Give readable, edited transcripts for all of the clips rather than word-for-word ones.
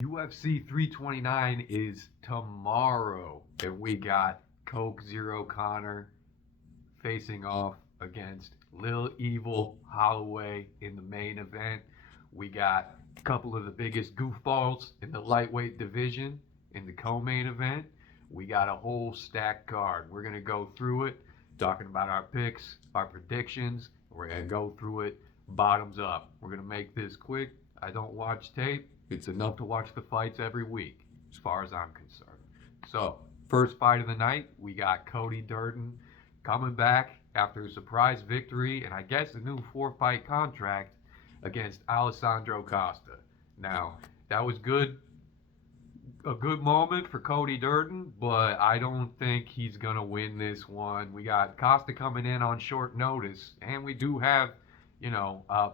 UFC 329 is tomorrow, and we got Coke Zero Conor facing off against Lil Evil Holloway in the main event. We got a couple of the biggest goofballs in the lightweight division in the co-main event. We got a whole stacked card. We're gonna go through it, talking about our picks, our predictions. We're gonna go through it bottoms up. We're gonna make this quick. I don't watch tape. It's enough to watch the fights every week, as far as I'm concerned. So, first fight of the night, we got Cody Durden coming back after a surprise victory and I guess a new 4-fight contract against Alessandro Costa. Now, that was a good moment for Cody Durden, but I don't think he's gonna win this one. We got Costa coming in on short notice, and we do have,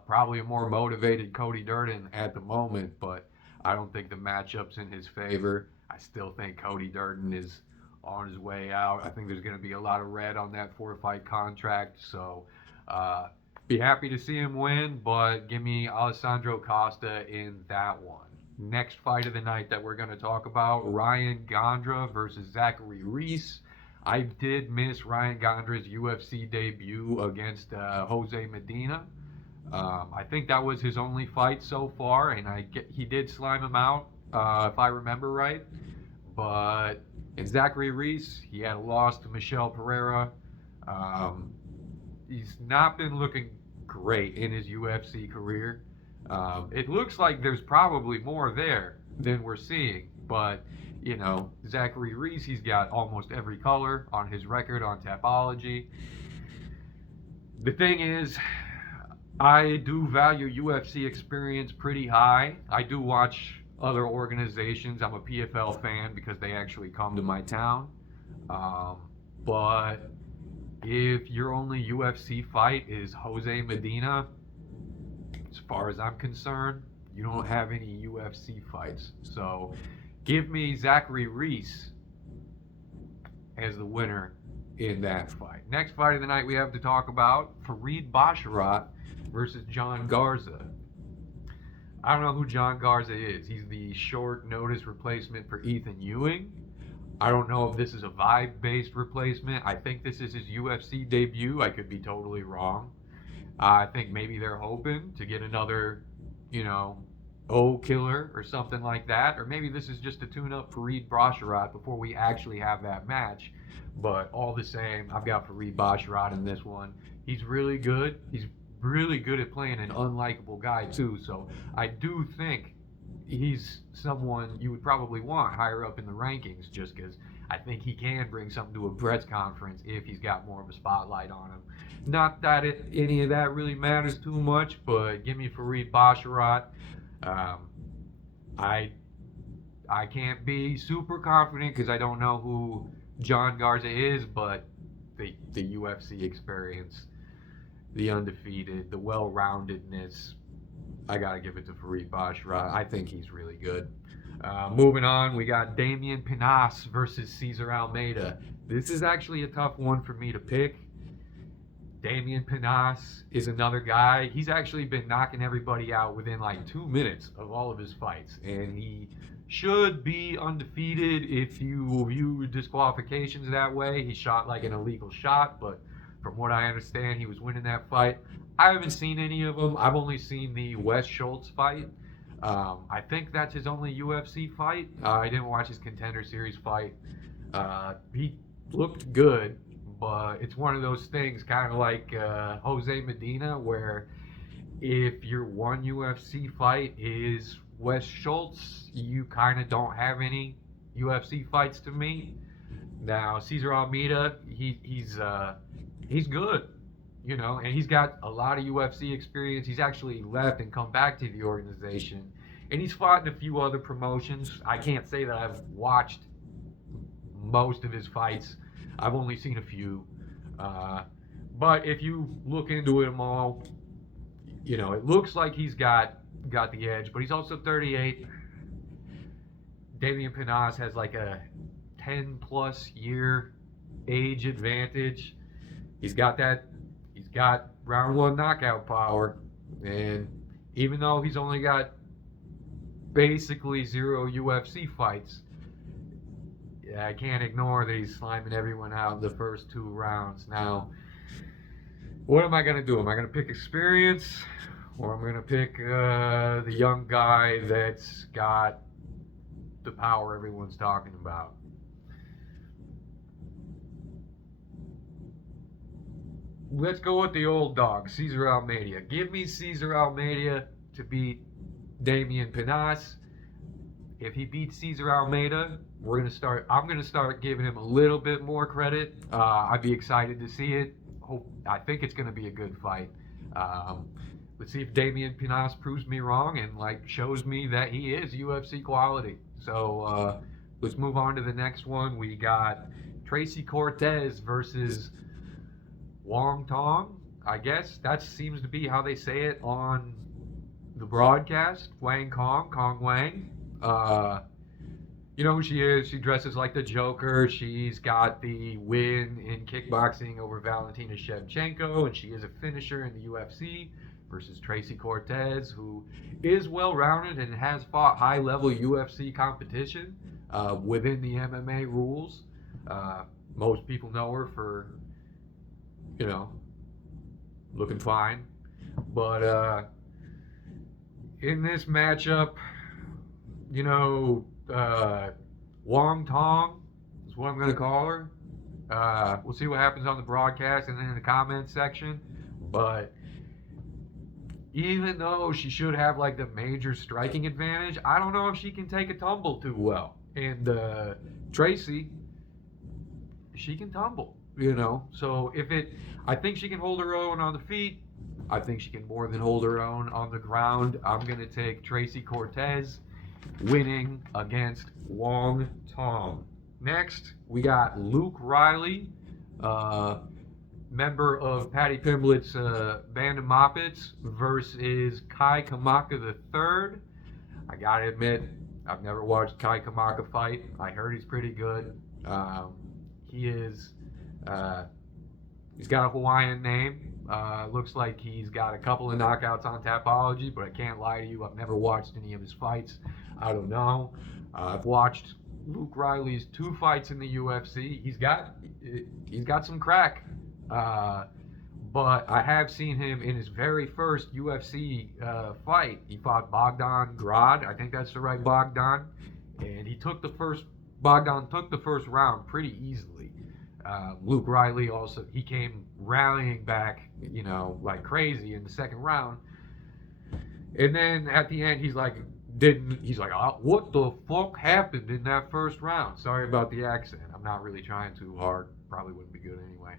probably a more motivated Cody Durden at the moment, but I don't think the matchup's in his favor. I still think Cody Durden is on his way out. I think there's going to be a lot of red on that 4-fight contract, so be happy to see him win, but give me Alessandro Costa in that one. Next fight of the night that we're going to talk about, Ryan Gondra versus Zachary Reese. I did miss Ryan Gondra's UFC debut against Jose Medina. I think that was his only fight so far, and he did slime him out, if I remember right. But in Zachary Reese, he had a loss to Michel Pereira. He's not been looking great in his UFC career. It looks like there's probably more there than we're seeing, but Zachary Reese, he's got almost every color on his record on Tapology. The thing is, I do value UFC experience pretty high. I do watch other organizations. I'm a PFL fan because they actually come to my town. But if your only UFC fight is Jose Medina, as far as I'm concerned, you don't have any UFC fights. So give me Zachary Reese as the winner in that fight. Next fight of the night we have to talk about, Farid Basharat versus John Garza. I don't know who John Garza is. He's the short notice replacement for Ethan Ewing. I don't know if this is a vibe-based replacement. I think this is his UFC debut. I could be totally wrong. I think maybe they're hoping to get another, killer or something like that. Or maybe this is just to tune up Farid Basharat before we actually have that match. But all the same, I've got Farid Basharat in this one. He's really good. He's really good at playing an unlikable guy too. So I do think he's someone you would probably want higher up in the rankings, just because I think he can bring something to a press conference if he's got more of a spotlight on him. Not that any of that really matters too much, but give me Farid Basharat. I can't be super confident because I don't know who John Garza is, but the UFC experience, the undefeated, the well-roundedness, I gotta give it to Farid Basharat. I think he's really good. Moving on, we got Damian Pinas versus Cesar Almeida. This is actually a tough one for me to pick. Damian Pinas is another guy. He's actually been knocking everybody out within like 2 minutes of all of his fights, and he should be undefeated if you view disqualifications that way. He shot like an illegal shot, but from what I understand, he was winning that fight. I haven't seen any of them. I've only seen the Wes Schultz fight. I think that's his only UFC fight. I didn't watch his Contender Series fight. He looked good, but it's one of those things kind of like Jose Medina, where if your one UFC fight is Wes Schultz, you kind of don't have any UFC fights to me. Now, Cesar Almeida, he's good, and he's got a lot of UFC experience. He's actually left and come back to the organization, and he's fought in a few other promotions. I can't say that I've watched most of his fights. I've only seen a few. But if you look into them all, it looks like he's got the edge, but he's also 38. Damian Pinas has like a 10-plus year age advantage. He's got round one knockout power, and even though he's only got basically 0 UFC fights. Yeah, I can't ignore that he's sliming everyone out in the first 2 rounds. Now, what am I going to do? Am I going to pick experience? Or am I going to pick the young guy that's got the power everyone's talking about? Let's go with the old dog, Cesar Almeida. Give me Cesar Almeida to beat Damian Pinas. If he beats Cesar Almeida, I'm gonna start giving him a little bit more credit. I'd be excited to see it. I think it's gonna be a good fight. Let's see if Damian Pinas proves me wrong and shows me that he is UFC quality. So let's move on to the next one. We got Tracy Cortez versus Wong Tong. I guess that seems to be how they say it on the broadcast. Cong Wang. You know who she is. She dresses like the Joker. She's got the win in kickboxing over Valentina Shevchenko, and she is a finisher in the UFC versus Tracy Cortez, who is well-rounded and has fought high-level UFC competition within the MMA rules. Most people know her for, looking fine. But in this matchup, Wong Tong is what I'm going to call her. We'll see what happens on the broadcast and then in the comments section. But even though she should have the major striking advantage, I don't know if she can take a tumble too well. And Tracy, she can tumble, So I think she can hold her own on the feet. I think she can more than hold her own on the ground. I'm going to take Tracy Cortez winning against Wong Tong. Next, we got Luke Riley, member of Patty Pimblett's Band of Moppets, versus Kai Kamaka III. I gotta admit, I've never watched Kai Kamaka fight. I heard he's pretty good. He's got a Hawaiian name. Looks like he's got a couple of knockouts on Tapology, but I can't lie to you, I've never watched any of his fights. I don't know. I've watched Luke Riley's 2 fights in the UFC. He's got some crack. But I have seen him in his very first UFC fight. He fought Bogdan Grad. I think that's the right Bogdan. And Bogdan took the first round pretty easily. Luke Riley also, he came rallying back, like crazy in the second round. And then at the end, he's like, what the fuck happened in that first round? Sorry about the accent. I'm not really trying too hard. Probably wouldn't be good anyway.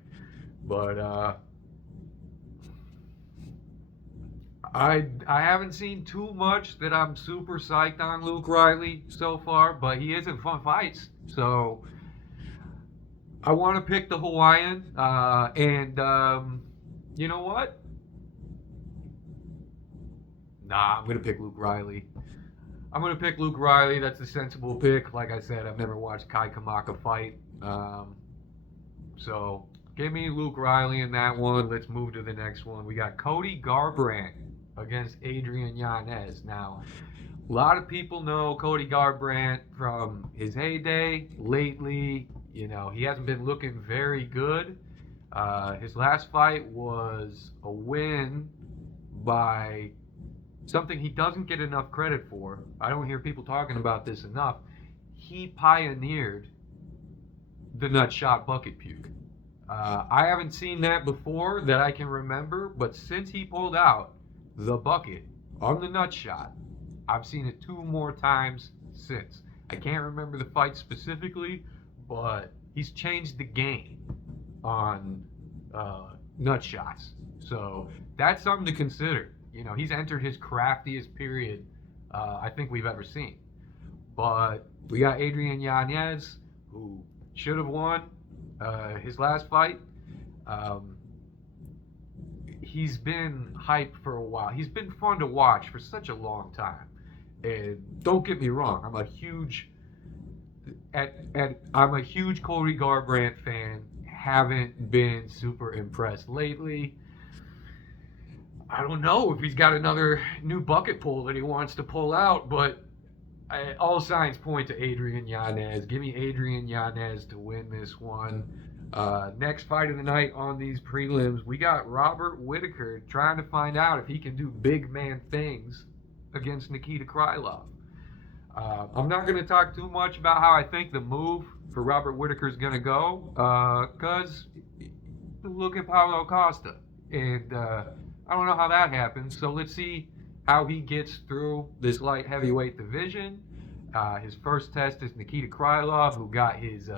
But I haven't seen too much that I'm super psyched on Luke Riley so far, but he is in fun fights. So I want to pick the Hawaiian, and you know what? Nah, I'm going to pick Luke Riley. That's a sensible pick. Like I said, I've never watched Kai Kamaka fight. So give me Luke Riley in that one. Let's move to the next one. We got Cody Garbrandt against Adrian Yanez. Now, a lot of people know Cody Garbrandt from his heyday. Lately, he hasn't been looking very good. His last fight was a win by something he doesn't get enough credit for. I don't hear people talking about this enough. He pioneered the nut shot bucket puke. I haven't seen that before that I can remember, but since he pulled out the bucket on the nut shot, I've seen it 2 more times since. I can't remember the fight specifically, but he's changed the game on nut shots. So that's something to consider. He's entered his craftiest period I think we've ever seen. But we got Adrian Yanez, who should have won his last fight. He's been hyped for a while. He's been fun to watch for such a long time. And don't get me wrong, I'm a huge Cody Garbrandt fan. Haven't been super impressed lately. I don't know if he's got another new bucket pull that he wants to pull out, but All signs point to Adrian Yanez. Give me Adrian Yanez to win this one. Next fight of the night on these prelims, we got Robert Whittaker trying to find out if he can do big man things against Nikita Krylov. I'm not going to talk too much about how I think the move for Robert Whittaker is going to go, because look at Paulo Costa. And I don't know how that happens. So let's see how he gets through this light heavyweight division. His first test is Nikita Krylov, who got his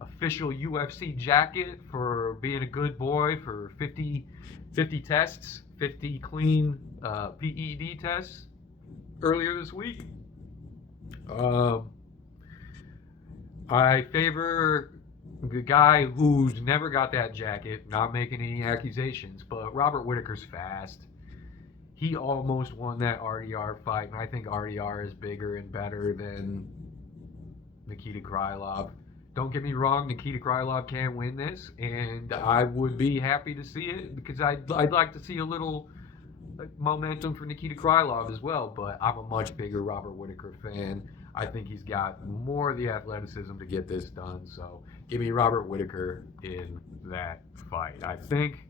official UFC jacket for being a good boy for 50 tests, 50 clean PED tests earlier this week. I favor the guy who's never got that jacket, not making any accusations, but Robert Whittaker's fast. He almost won that RDR fight, and I think RDR is bigger and better than Nikita Krylov. Don't get me wrong, Nikita Krylov can win this, and I would be happy to see it because I'd like to see a little momentum for Nikita Krylov as well, but I'm a much bigger Robert Whittaker fan. I think he's got more of the athleticism to get this done, so give me Robert Whittaker in that fight. I think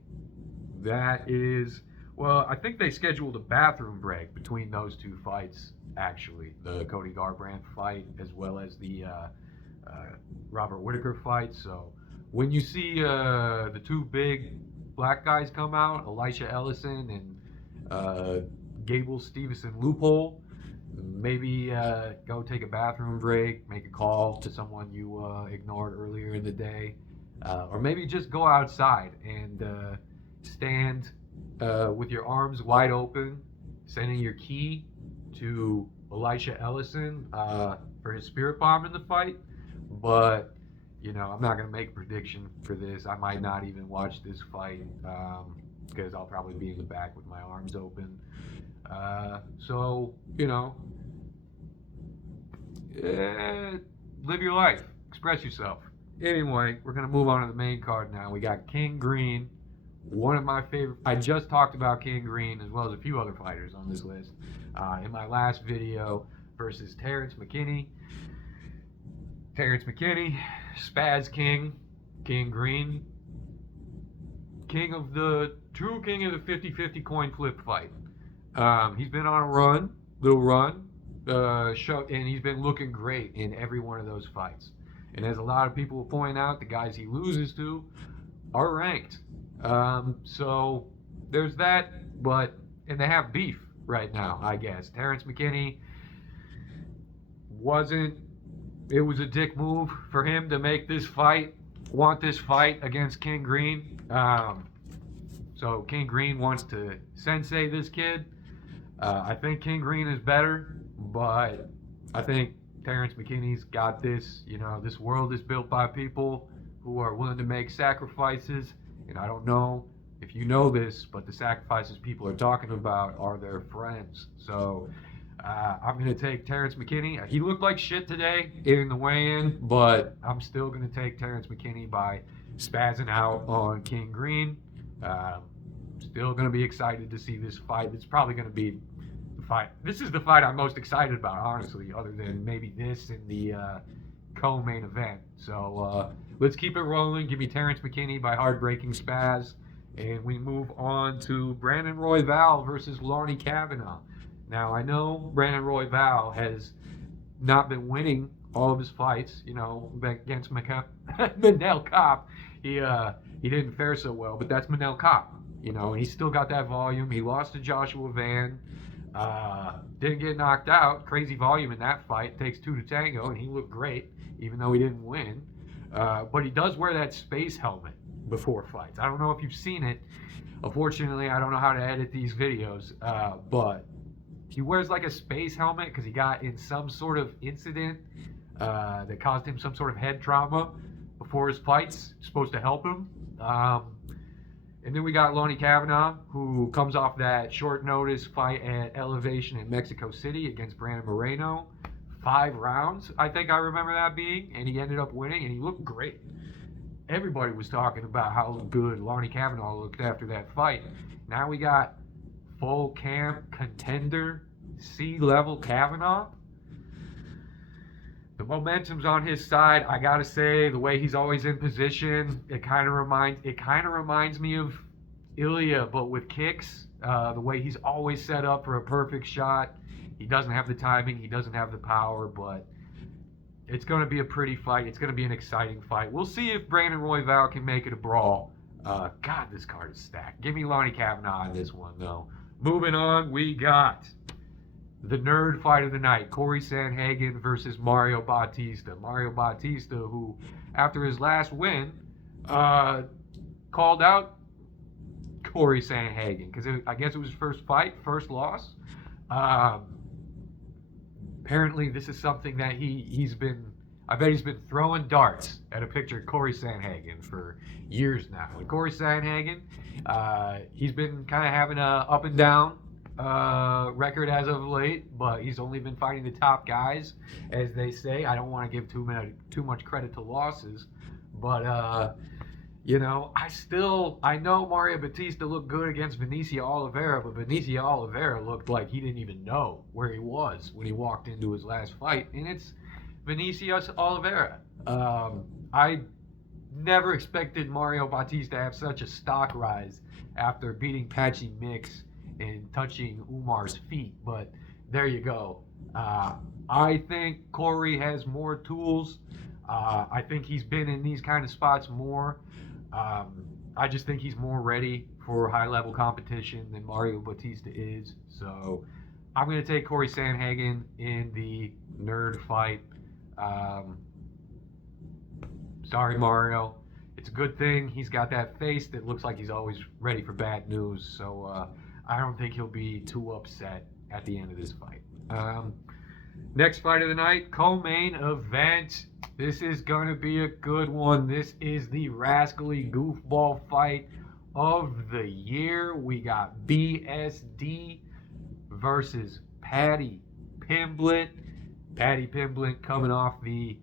that is, well, I think they scheduled a bathroom break between those two fights, actually. The Cody Garbrandt fight as well as the Robert Whittaker fight. So when you see the two big black guys come out, Elisha Ellison and Gable Stevenson Loophole, maybe go take a bathroom break, make a call to someone you ignored earlier in the day, or maybe just go outside and stand with your arms wide open, sending your key to Elisha Ellison for his spirit bomb in the fight. But, you know, I'm not going to make a prediction for this. I might not even watch this fight because I'll probably be in the back with my arms open. So, you know, live your life. Express yourself. Anyway, we're going to move on to the main card now. We got King Green, one of my favorite. I just talked about King Green as well as a few other fighters on this list in my last video versus Terrence McKinney. Terrence McKinney, Spaz King, King Green, king of the 50-50 coin flip fight. He's been on a little run, and he's been looking great in every one of those fights. And as a lot of people will point out, the guys he loses to are ranked. So there's that, and they have beef right now, I guess. Terrence McKinney it was a dick move for him to make this fight, want this fight against King Green. So King Green wants to sensei this kid. I think King Green is better, but I think Terrence McKinney's got this. You know, this world is built by people who are willing to make sacrifices. And I don't know if you know this, but the sacrifices people are talking about are their friends. So I'm going to take Terrence McKinney. He looked like shit today in the weigh-in, but I'm still going to take Terrence McKinney by spazzing out on King Green. Still going to be excited to see this fight. It's probably going to be the fight. This is the fight I'm most excited about, honestly, other than maybe this in the co-main event. So let's keep it rolling. Give me Terrence McKinney by Heartbreaking Spaz. And we move on to Brandon Royval versus Larney Kavanaugh. Now, I know Brandon Royval has not been winning all of his fights, you know, against Manel Kopp. He didn't fare so well, but that's Manel Kopp. You know, he's still got that volume. He lost to Joshua Van. Didn't get knocked out. Crazy volume in that fight. Takes two to tango, and he looked great, even though he didn't win. But he does wear that space helmet before fights. I don't know if you've seen it. Unfortunately, I don't know how to edit these videos, but he wears like a space helmet because he got in some sort of incident that caused him some sort of head trauma before his fights. It's supposed to help him. And then we got Larney Kavanaugh, who comes off that short notice fight at Elevation in Mexico City against Brandon Moreno. 5 rounds, I think I remember that being, and he ended up winning, and he looked great. Everybody was talking about how good Larney Kavanaugh looked after that fight. Now we got full camp contender, C-level Kavanaugh. momentum's on his side. I gotta say, the way he's always in position, it kind of reminds me of Ilya, but with kicks. The way he's always set up for a perfect shot. He doesn't have the timing, he doesn't have the power, but it's going to be a pretty fight. It's going to be an exciting fight. We'll see if Brandon Royval can make it a brawl. God, this card is stacked. Give me Lonnie Kavanaugh on this one, though. Moving on, we got the nerd fight of the night. Corey Sandhagen versus Mario Bautista. Mario Bautista, who, after his last win, called out Corey Sandhagen. Because I guess it was his first fight, first loss. Apparently, this is something that I bet he's been throwing darts at a picture of Corey Sandhagen for years now. And Corey Sandhagen, he's been kind of having a up and down record as of late, but he's only been fighting the top guys, as they say. I don't want to give too much credit to losses, but I know Mario Bautista looked good against Vinicius Oliveira, but Vinicius Oliveira looked like he didn't even know where he was when he walked into his last fight, and it's Vinicius Oliveira. I never expected Mario Bautista to have such a stock rise after beating Patchy Mix and touching Umar's feet, but there you go. I think Corey has more tools. I think he's been in these kind of spots more. I just think he's more ready for high-level competition than Mario Bautista is. So I'm going to take Corey Sandhagen in the nerd fight. Sorry, Mario. It's a good thing he's got that face that looks like he's always ready for bad news. So I don't think he'll be too upset at the end of this fight. Next fight of the night, co-main event. This is going to be a good one. This is the rascally goofball fight of the year. We got BSD versus Paddy Pimblett. Paddy Pimblett coming off the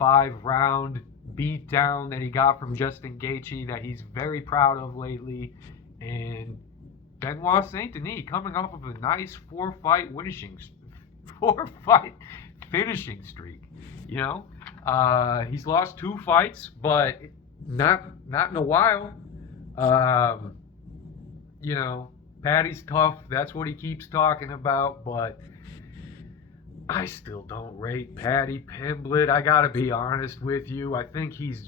5-round beatdown that he got from Justin Gaethje that he's very proud of lately. And Benoit Saint-Denis coming off of a nice 4-fight finishing streak. He's lost 2 fights, but not in a while. Paddy's tough. That's what he keeps talking about, but I still don't rate Paddy Pimblett. I gotta be honest with you. I think he's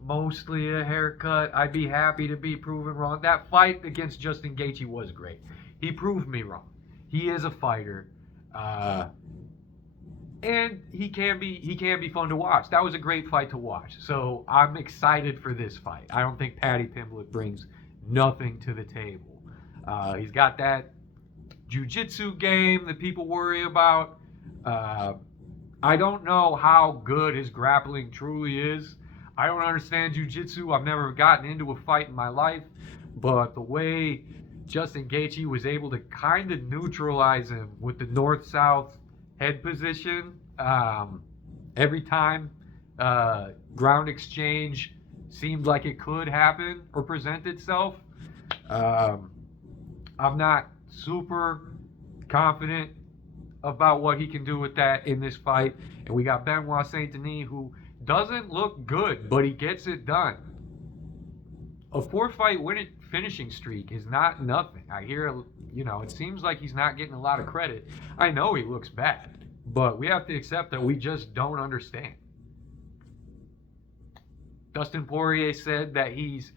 mostly a haircut. I'd be happy to be proven wrong. That fight against Justin Gaethje was great. He proved me wrong. He is a fighter, and he can be fun to watch. That was a great fight to watch. So I'm excited for this fight. I don't think Paddy Pimblett brings nothing to the table. He's got that jiu-jitsu game that people worry about. I don't know how good his grappling truly is. I don't understand jiu-jitsu. I've never gotten into a fight in my life, but the way Justin Gaethje was able to kind of neutralize him with the north-south head position every time ground exchange seemed like it could happen or present itself. I'm not super confident about what he can do with that in this fight. And we got Benoit Saint-Denis, who doesn't look good, but he gets it done. A 4-fight finishing streak is not nothing. I hear, it seems like he's not getting a lot of credit. I know he looks bad, but we have to accept that we just don't understand. Dustin Poirier said that he's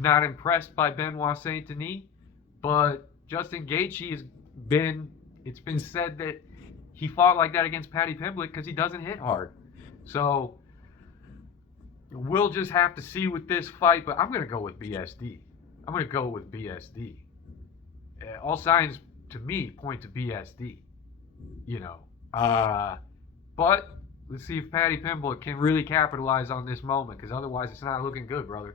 not impressed by Benoit Saint-Denis, but Justin Gaethje it's been said that he fought like that against Paddy Pimblett because he doesn't hit hard. So we'll just have to see with this fight, but I'm going to go with BSD. All signs to me point to BSD, but let's see if Paddy Pimblett can really capitalize on this moment, because otherwise it's not looking good, brother.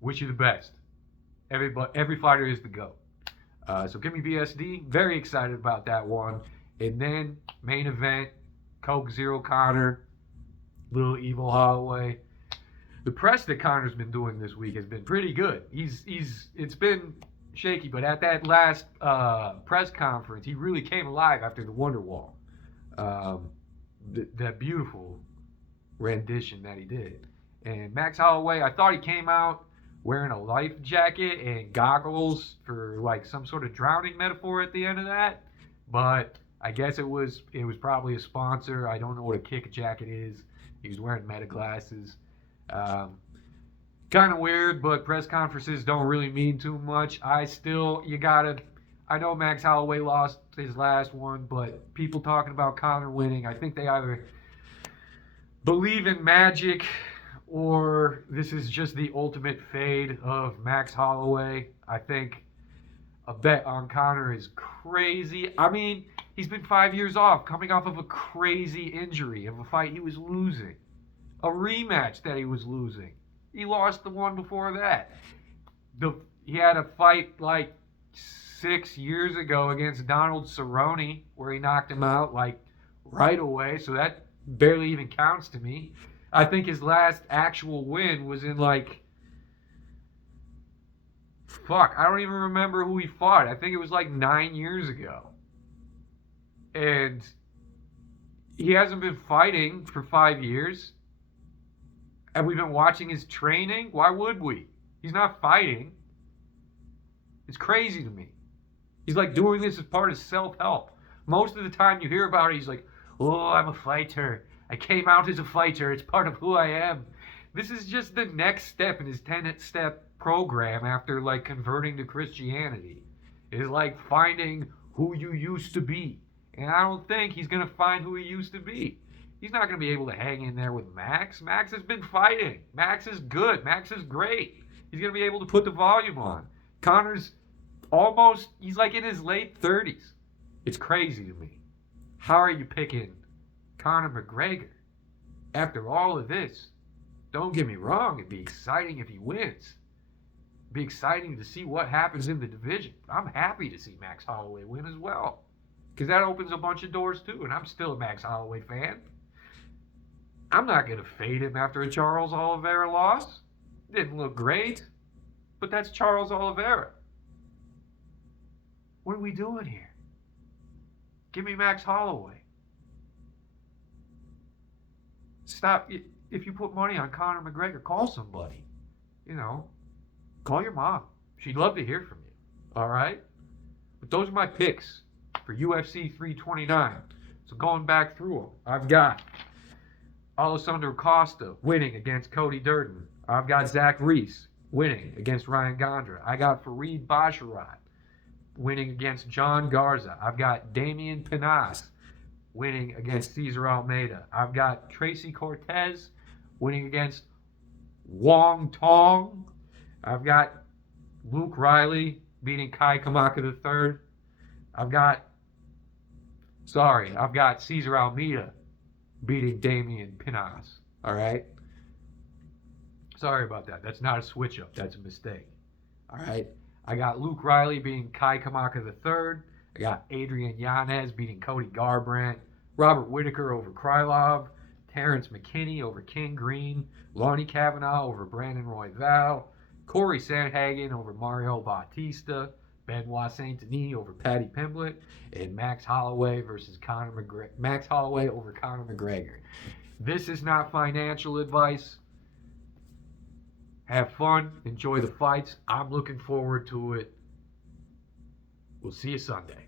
Wish you the best. Every fighter is the GOAT. So give me BSD. Very excited about that one. And then main event, Coke Zero Conor, Little Evil Holloway. The press that Conor's been doing this week has been pretty good. It's been shaky. But at that last press conference, he really came alive after the Wonderwall. That beautiful rendition that he did. And Max Holloway, I thought he came out wearing a life jacket and goggles for like some sort of drowning metaphor at the end of that. But I guess it was probably a sponsor. I don't know what a kick jacket is. He was wearing meta glasses. Kind of weird, but press conferences don't really mean too much. I know Max Holloway lost his last one, but people talking about Conor winning, I think they either believe in magic or this is just the ultimate fade of Max Holloway. I think a bet on Conor is crazy. I mean, he's been 5 years off, coming off of a crazy injury of a fight he was losing, a rematch that he was losing. He lost the one before that. He had a fight like 6 years ago against Donald Cerrone where he knocked him out like right away, so that barely even counts to me. I think his last actual win was in I don't even remember who he fought. I think it was like 9 years ago. And he hasn't been fighting for 5 years. Have we been watching his training? Why would we? He's not fighting. It's crazy to me. He's like doing this as part of self-help. Most of the time you hear about it, he's like, oh, I'm a fighter. I came out as a fighter. It's part of who I am. This is just the next step in his 10-step program after like converting to Christianity. It's like finding who you used to be. And I don't think he's going to find who he used to be. He's not going to be able to hang in there with Max. Max has been fighting. Max is good. Max is great. He's going to be able to put the volume on. Conor's he's like in his late 30s. It's crazy to me. How are you picking Conor McGregor after all of this? Don't get me wrong, it'd be exciting if he wins. It'd be exciting to see what happens in the division. I'm happy to see Max Holloway win as well, because that opens a bunch of doors too, and I'm still a Max Holloway fan. I'm not going to fade him after a Charles Oliveira loss. Didn't look great, but that's Charles Oliveira. What are we doing here? Give me Max Holloway. Stop. If you put money on Conor McGregor, call somebody. Call your mom. She'd love to hear from you. All right? But those are my picks for UFC 329. So going back through them, I've got Alessandro Costa winning against Cody Durden. I've got Zach Reese winning against Ryan Gondra. I got Fareed Basharat winning against John Garza. I've got Damian Pinas winning against Cesar Almeida. I've got Tracy Cortez winning against Wong Tong. I've got Luke Riley beating Kai Kamaka III. I've got Cesar Almeida beating Damian Pinas. All right? Sorry about that. That's not a switch up. That's a mistake. All right? I got Luke Riley beating Kai Kamaka III. I got Adrian Yanez beating Cody Garbrandt. Robert Whittaker over Krylov. Terrence McKinney over King Green. Lonnie Kavanaugh over Brandon Royval. Corey Sandhagen over Mario Bautista. Benoit Saint Denis over Paddy Pimblett. And Max Holloway versus Max Holloway over Conor McGregor. This is not financial advice. Have fun. Enjoy the fights. I'm looking forward to it. We'll see you Sunday.